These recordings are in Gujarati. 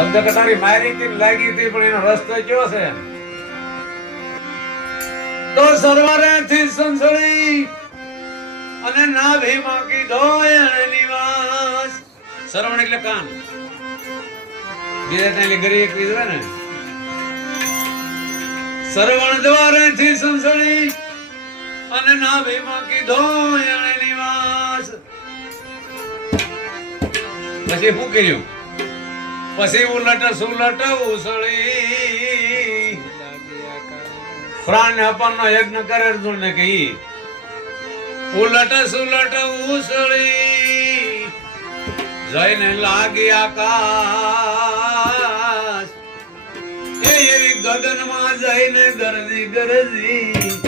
ધંધ કટારી મારી હતી લાગી હતી પણ એનો રસ્તો કયો છે તો સરવારે થી સંસળી અને નાભી માં કીધો એને નિવાસ સરવણ એટલે કાન બીજા એટલે ગરી એક કીધું ને સરવણ દ્વારે થી સંસળી અને નાભી માં કીધો એને નિવાસ પછી શું કર્યું પછી ઉલટ સુલટ ઉસળી પ્રાણ ને અપનનો યજ્ઞ કરે અર્જુન ને કહી ઉલટ સુલટ ઉસળી જઈને લાગી આકાશ એવી ગગન માં જઈને ગરજી ગરજી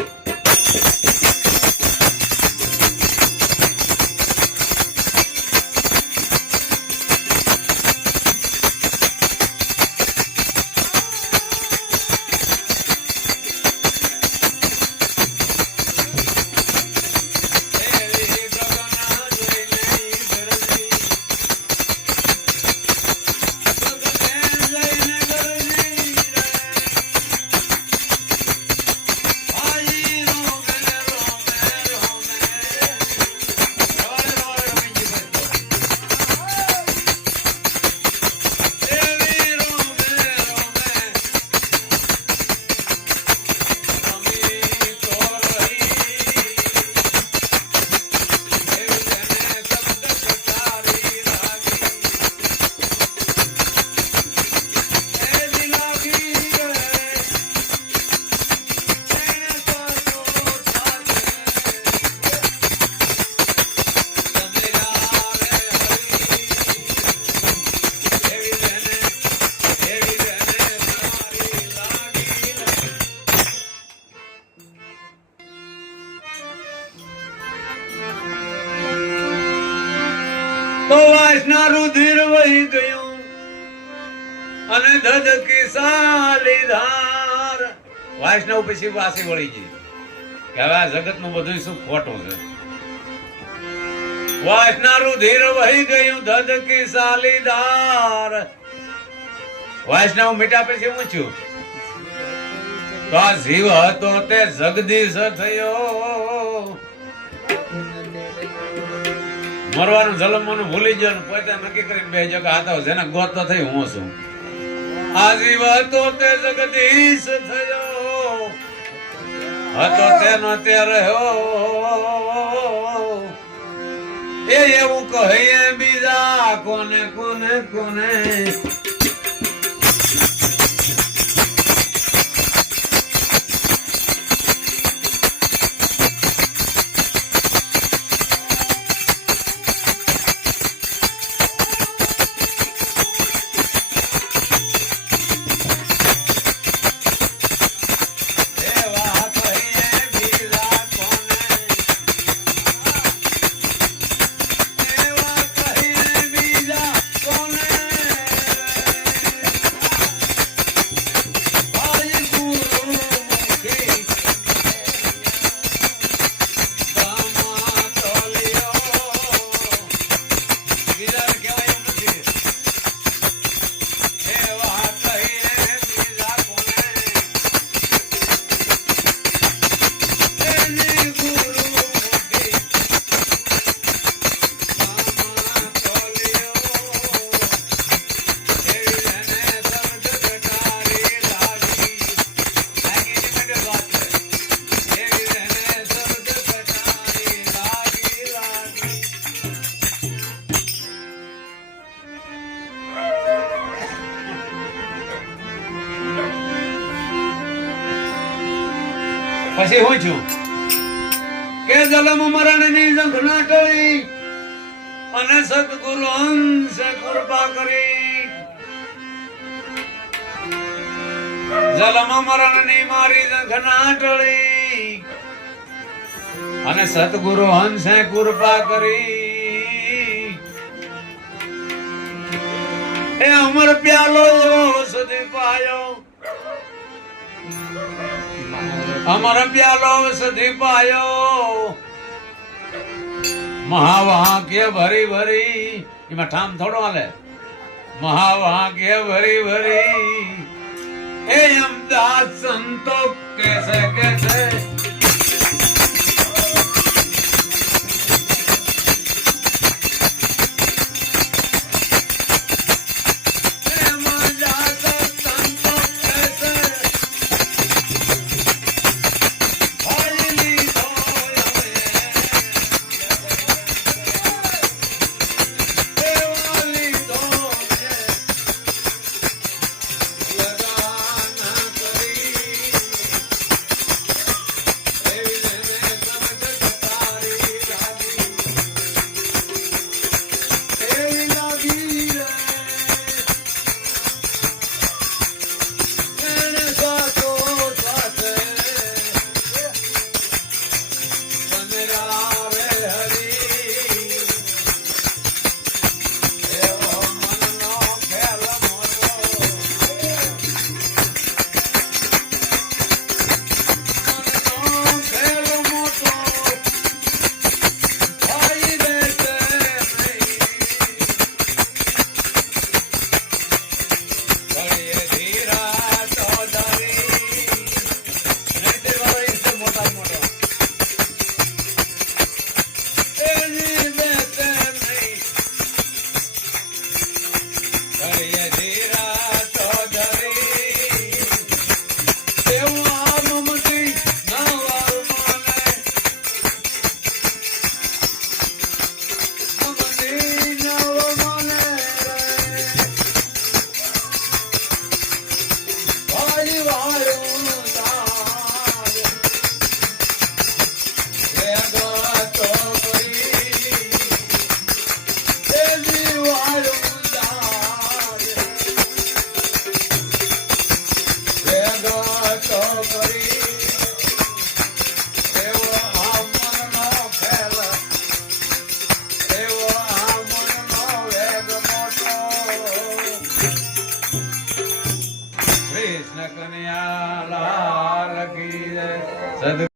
તો વાસના રુધિર વહી ગયું અને ધધકી સાલી ધાર વાસના પછી વાસી વળી ગઈ કે હવે આ જગતનું બધું શું ખોટું છે વાસના રુધિર વહી ગયું ધધકી સાલી ધાર વાસના મીઠા પછી ઊંચ્યું તો આ જીવ હતો તે જગદીશ થયો મરવાનું જલમવાનું ભૂલી ગયો ને પોતે નક્કી કરીને બેસી કે આ તો જેને ગોત તો થઈ હું છું આજીવ હતો તે જગદીશ થયો હતો તેનો તે રહ્યો એ એવું કહે બીજા કોને કોને કોને પછી હું છું કે જલમ મરણ ની ઝંખના ટળી અને સતગુરુ અંશે કૃપા કરી જલમ મરણ ની મારી ઝંખના ટળી અને સતગુરુ અંશે કૃપા કરી એ અમર પ્યાલો સુધી પાયો અમર પ્યાલો સુધી પાયો મહાવાહ કે ભરી ભરી એમાં ઠામ થોડો હાલે મહાભાગ્ય ભરી ભરી એ અમદાવાદ સંતો કેસે કેસે કૃષ્ણ કનૈયા લાલ કી જય.